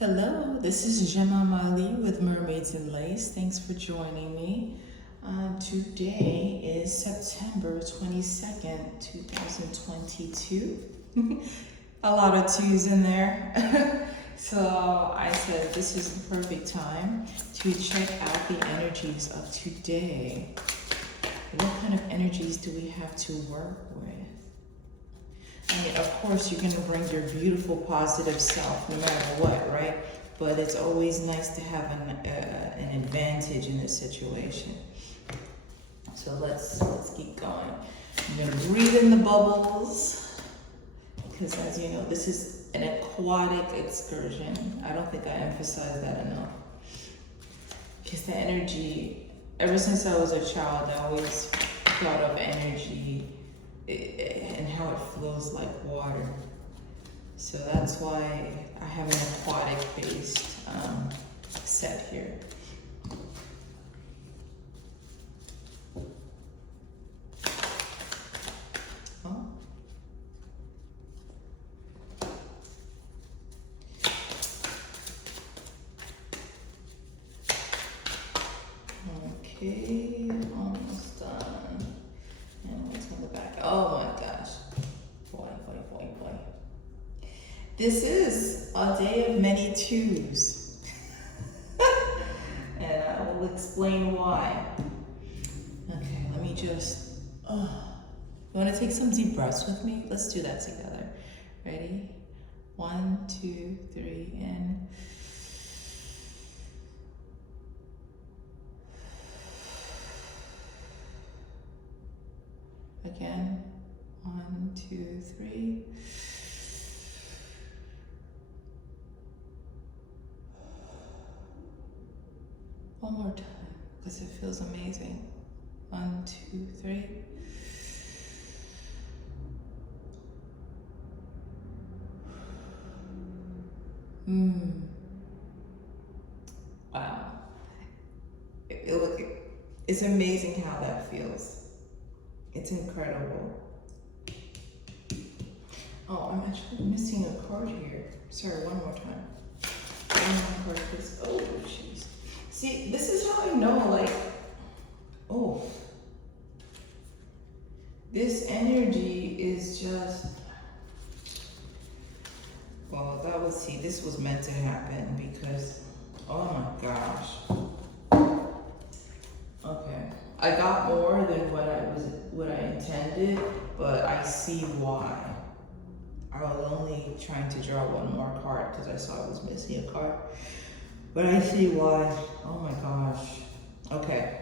Hello, this is M.A.L.E.E with Mermaids and Lace. Thanks for joining me. Today is September 22nd, 2022. A lot of twos in there. So I said this is the perfect time to check out the energies of today. What kind of energies do we have to work with? I mean, of course, you're going to bring your beautiful, positive self no matter what, right? But it's always nice to have an advantage in this situation. So let's keep going. I'm going to breathe in the bubbles because, as you know, this is an aquatic excursion. I don't think I emphasize that enough. Because the energy, ever since I was a child, I always thought of energy and how it flows like water. So that's why I have an aquatic based set here. Oh. Okay, almost done. And what's on the back? Oh my gosh. Boy. This is a day of many twos. And I will explain why. Okay, let me just, you want to take some deep breaths with me? Let's do that together. Ready? 1, 2, 3, and again. 1, 2, 3. One more time, because it feels amazing. 1, 2, 3. Wow. It's amazing how that feels. It's incredible. Oh, I'm actually missing a card here. Sorry, one more time. One more card, please. Oh, jeez. See, this is how I know, like, oh, this energy is just, well, that was, see, this was meant to happen because, oh my gosh. Okay, I got more than what I intended, but I see why. I was only trying to draw one more card because I saw I was missing a card. But I see why. Oh my gosh. Okay.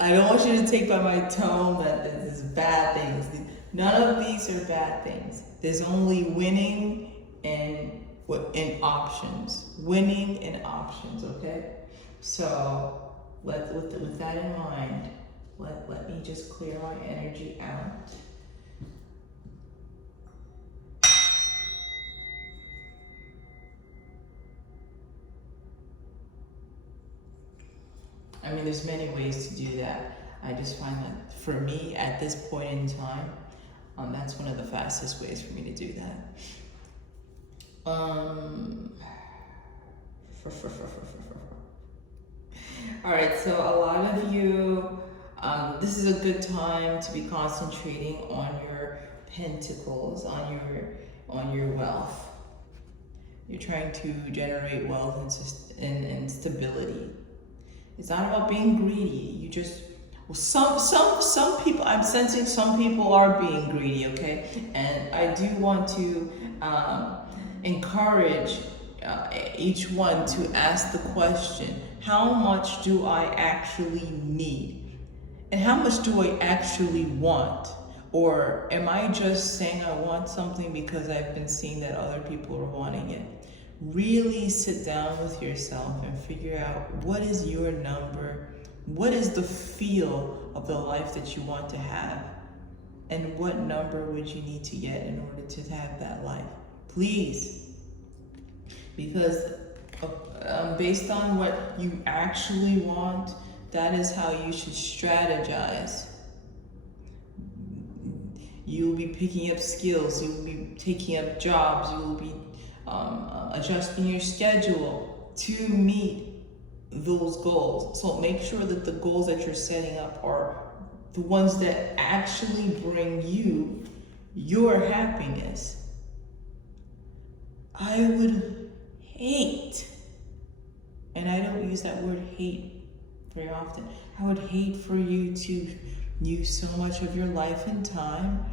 I don't want you to take by my tone that this is bad things. None of these are bad things. There's only winning and options. Winning and options, okay? So with that in mind, let me just clear my energy out. I mean, there's many ways to do that. I just find that for me at this point in time, that's one of the fastest ways for me to do that. All right, so a lot of you, this is a good time to be concentrating on your pentacles, on your wealth. You're trying to generate wealth and stability. It's not about being greedy. You just, well, some people, I'm sensing some people are being greedy, okay? And I do want to encourage each one to ask the question, how much do I actually need? And how much do I actually want? Or am I just saying I want something because I've been seeing that other people are wanting it? Really sit down with yourself and figure out what is your number, what is the feel of the life that you want to have, and what number would you need to get in order to have that life. Please, because based on what you actually want, that is how you should strategize. You will be picking up skills. You will be taking up jobs. You will be adjusting your schedule to meet those goals. So make sure that the goals that you're setting up are the ones that actually bring you your happiness. I would hate, and I don't use that word hate very often, I would hate for you to use so much of your life and time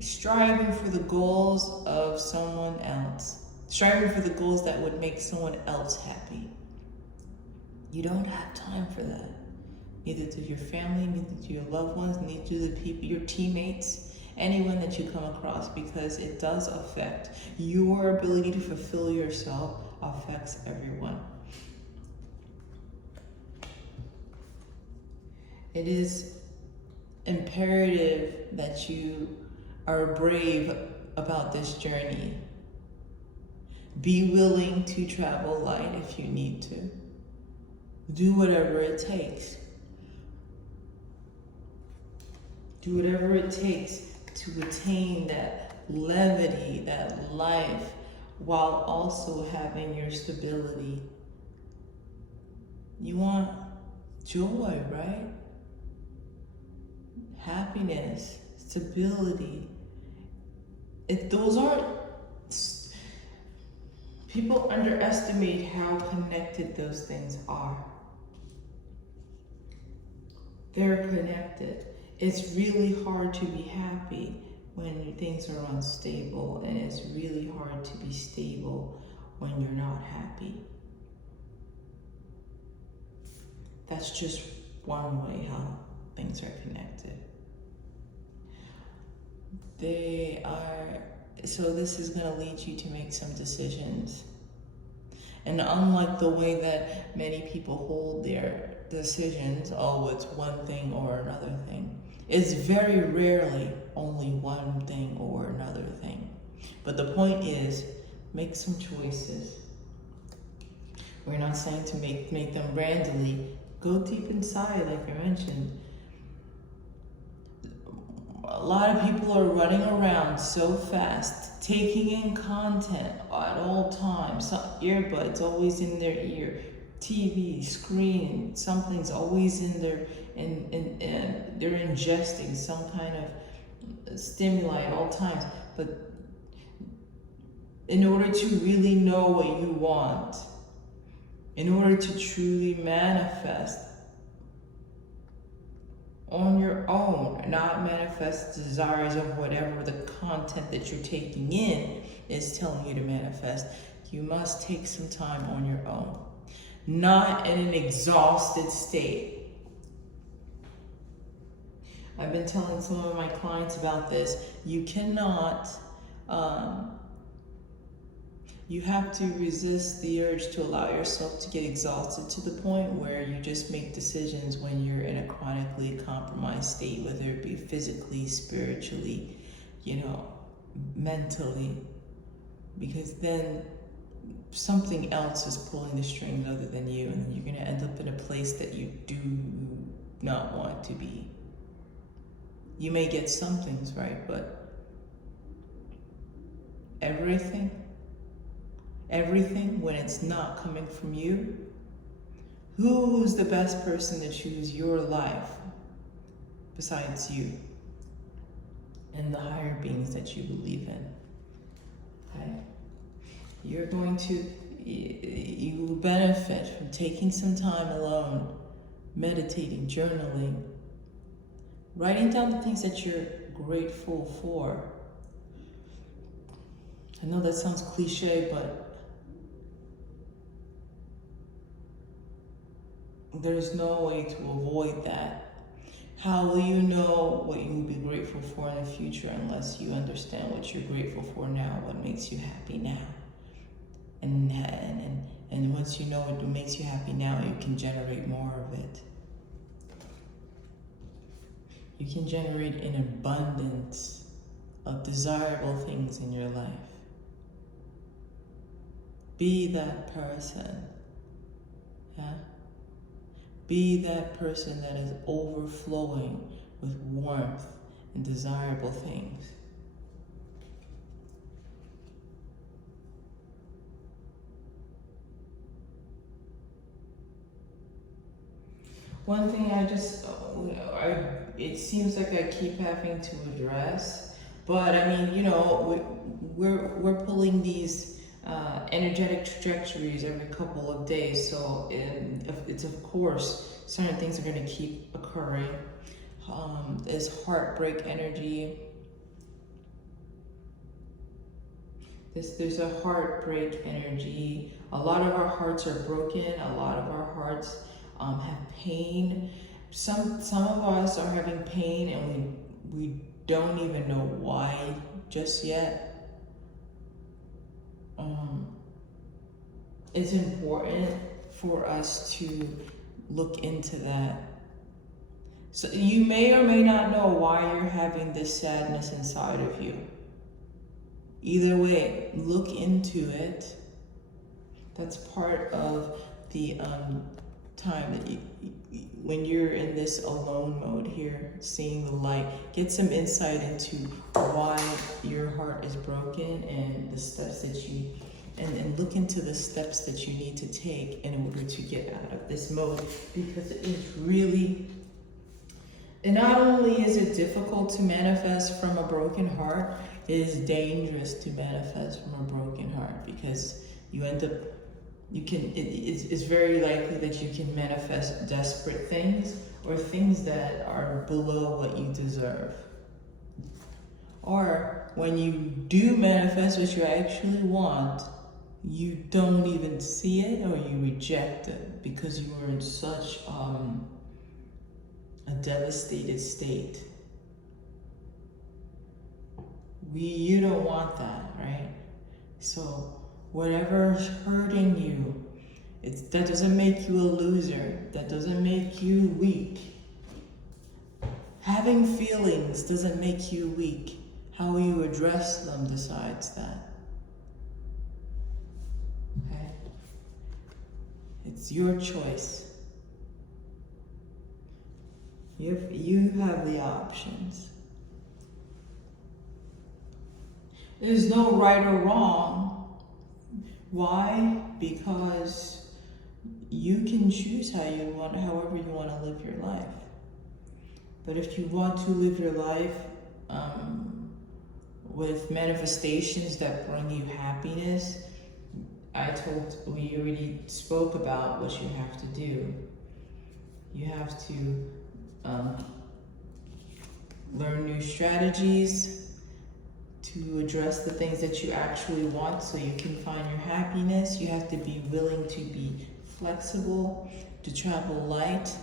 striving for the goals of someone else, striving for the goals that would make someone else happy. You don't have time for that. Neither do your family, neither do your loved ones, neither do the people, your teammates, anyone that you come across, because it does affect your ability to fulfill yourself, affects everyone. It is imperative that you are brave about this journey. Be willing to travel light if you need to. Do whatever it takes. Do whatever it takes to attain that levity, that life, while also having your stability. You want joy, right? Happiness, stability. Those aren't, people underestimate how connected those things are. They're connected. It's really hard to be happy when things are unstable, and it's really hard to be stable when you're not happy. That's just one way how things are connected. So this is going to lead you to make some decisions. And unlike the way that many people hold their decisions, oh, it's one thing or another thing, it's very rarely only one thing or another thing. But the point is, make some choices. We're not saying to make them randomly. Go deep inside, like I mentioned. A lot of people are running around so fast, taking in content at all times. Some earbuds always in their ear, TV, screen, something's always in their, and they're ingesting some kind of stimuli at all times. But in order to really know what you want, in order to truly manifest on your own, not manifest desires of whatever the content that you're taking in is telling you to manifest, you must take some time on your own. Not in an exhausted state. I've been telling some of my clients about this. You cannot, you have to resist the urge to allow yourself to get exhausted to the point where you just make decisions when you're in a chronically compromised state, whether it be physically, spiritually, mentally, because then something else is pulling the strings other than you, and then you're going to end up in a place that you do not want to be. You may get some things right, but everything, when it's not coming from you, who's the best person to choose your life besides you and the higher beings that you believe in? Okay? You're going to, you will benefit from taking some time alone, meditating, journaling, writing down the things that you're grateful for. I know that sounds cliche, but there's no way to avoid that. How will you know what you will be grateful for in the future unless you understand what you're grateful for now, what makes you happy now? And once you know what makes you happy now, you can generate more of it. You can generate an abundance of desirable things in your life. Be that person. Yeah? Be that person that is overflowing with warmth and desirable things. One thing it seems like I keep having to address, but I mean, you know, we're pulling these energetic trajectories every couple of days, so it's of course certain things are going to keep occurring. There's heartbreak energy. There's a heartbreak energy. A lot of our hearts are broken. A lot of our hearts have pain. Some of us are having pain and we don't even know why just yet. It's important for us to look into that. So you may or may not know why you're having this sadness inside of you. Either way, look into it. That's part of the time that when you're in this alone mode here, seeing the light, get some insight into why your heart is broken and the steps that you, and look into the steps that you need to take in order to get out of this mode, because it is really, and not only is it difficult to manifest from a broken heart, it is dangerous to manifest from a broken heart, because you end up, it's very likely that you can manifest desperate things or things that are below what you deserve. Or when you do manifest what you actually want, you don't even see it, or you reject it because you are in such a devastated state. You don't want that, right? So whatever's hurting you, that doesn't make you a loser. That doesn't make you weak. Having feelings doesn't make you weak. How you address them decides that. Okay? It's your choice. You have the options. There's no right or wrong. Why? Because you can choose however you want to live your life. But if you want to live your life with manifestations that bring you happiness, we already spoke about what you have to do. You have to learn new strategies to address the things that you actually want so you can find your happiness. You have to be willing to be flexible, to travel light,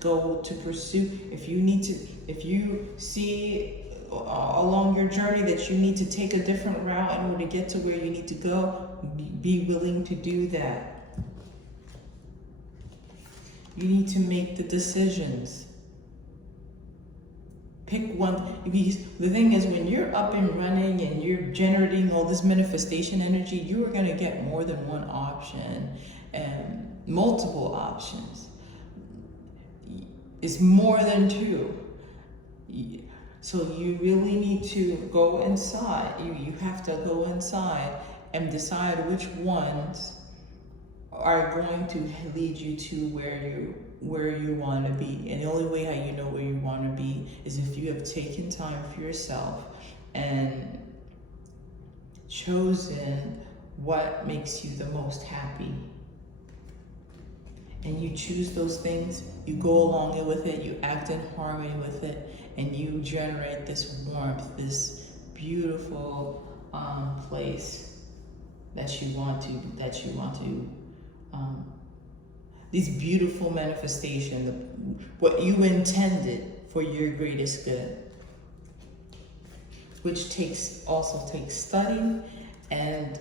to pursue. If you see along your journey that you need to take a different route in order to get to where you need to go, be willing to do that. You need to make the decisions. Pick one. Because the thing is, when you're up and running and you're generating all this manifestation energy, you are going to get more than one option and multiple options. It's more than two. So you really need to go inside. You have to go inside and decide which ones are going to lead you to where you want to be. And the only way how you know where you want to be is if you have taken time for yourself and chosen what makes you the most happy. And you choose those things, you go along with it, you act in harmony with it, and you generate this warmth, this beautiful place that you want to, these beautiful manifestations, what you intended for your greatest good, which also takes study and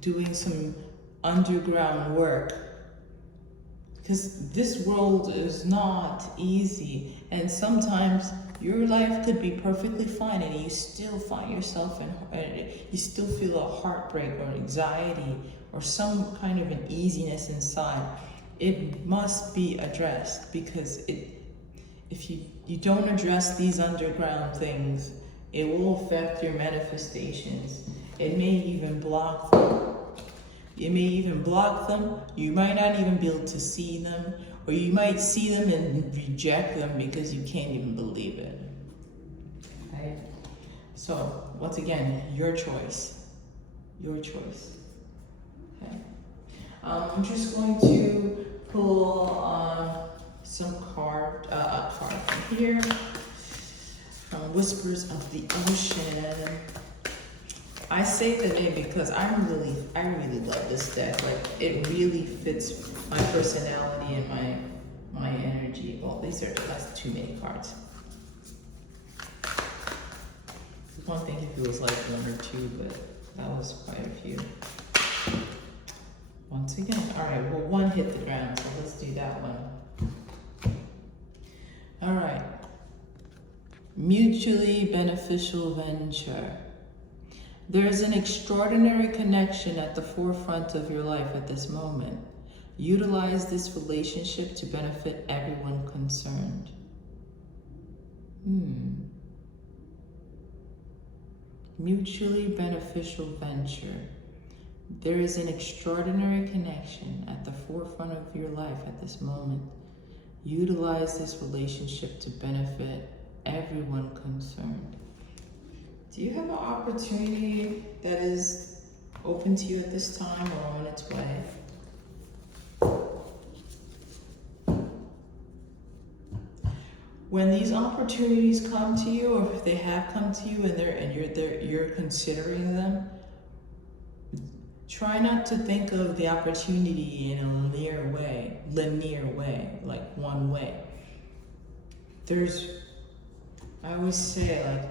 doing some underground work. Because this world is not easy, and sometimes your life could be perfectly fine and you still find yourself you still feel a heartbreak or anxiety or some kind of an easiness inside. It must be addressed, because if you don't address these underground things, it will affect your manifestations. It may even block them. It may even block them. You might not even be able to see them, or you might see them and reject them because you can't even believe it. Right? So, once again, your choice. Your choice. Okay. I'm just going to pull some card, a card from here. Whispers of the Ocean. I say the name because I really love this deck. Like, it really fits my personality and my energy. Well, that's too many cards. One thing if it was like one or two, but that was quite a few. Once again, all right, well, one hit the ground, so let's do that one. All right. Mutually beneficial venture. There is an extraordinary connection at the forefront of your life at this moment. Utilize this relationship to benefit everyone concerned. Mutually beneficial venture. There is an extraordinary connection at the forefront of your life at this moment. Utilize this relationship to benefit everyone concerned. Do you have an opportunity that is open to you at this time or on its way? When these opportunities come to you, or if they have come to you and you're considering them, try not to think of the opportunity in a linear way, like one way. I always say, like,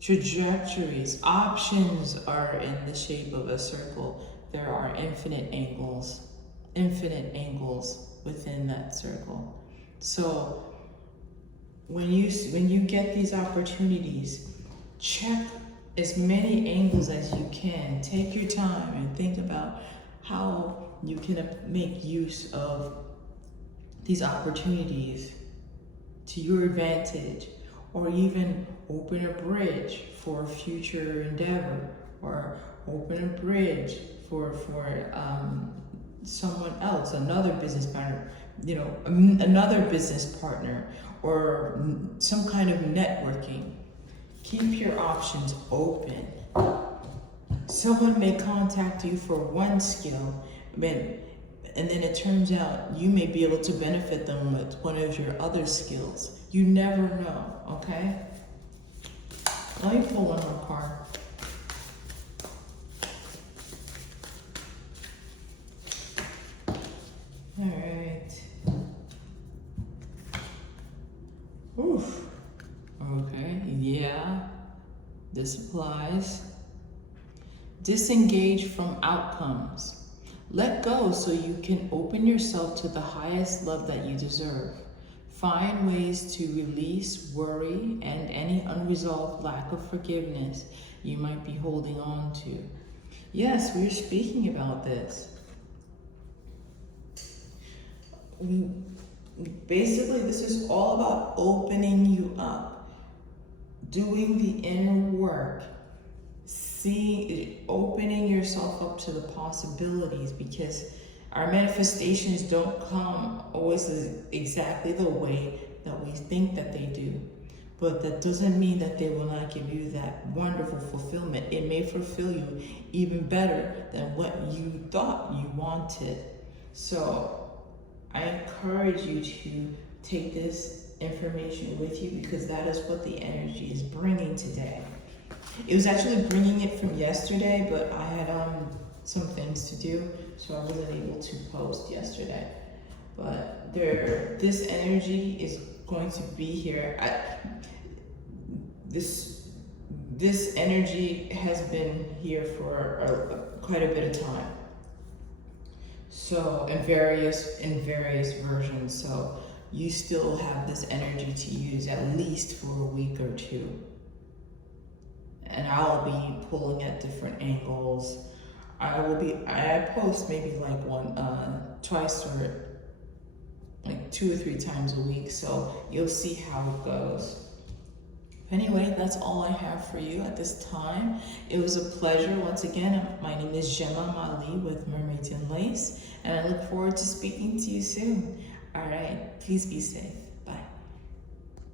trajectories, options are in the shape of a circle. There are infinite angles within that circle. So when you get these opportunities, check as many angles as you can. Take your time and think about how you can make use of these opportunities to your advantage, or even open a bridge for future endeavor, or open a bridge for someone else, another business partner, or some kind of networking. Keep your options open. Someone may contact you for one skill, and then it turns out you may be able to benefit them with one of your other skills. You never know, okay? Let me pull one more card. All right. Oof. Okay, yeah. This applies. Disengage from outcomes. Let go so you can open yourself to the highest love that you deserve. Find ways to release worry and any unresolved lack of forgiveness you might be holding on to. Yes, we're speaking about this. Basically, this is all about opening you up, doing the inner work, opening yourself up to the possibilities, because our manifestations don't come always exactly the way that we think that they do. But that doesn't mean that they will not give you that wonderful fulfillment. It may fulfill you even better than what you thought you wanted. So I encourage you to take this information with you, because that is what the energy is bringing today. It was actually bringing it from yesterday, but I had some things to do, so I wasn't able to post yesterday. But this energy is going to be here. This energy has been here for quite a bit of time. So in various versions. So you still have this energy to use at least for a week or two. And I'll be pulling at different angles. I post maybe like twice or like like 2 or 3 times a week, so you'll see how it goes. Anyway, that's all I have for you at this time. It was a pleasure. Once again, my name is M.A.L.E.E with Mermaids in Lace, and I look forward to speaking to you soon. All right, please be safe.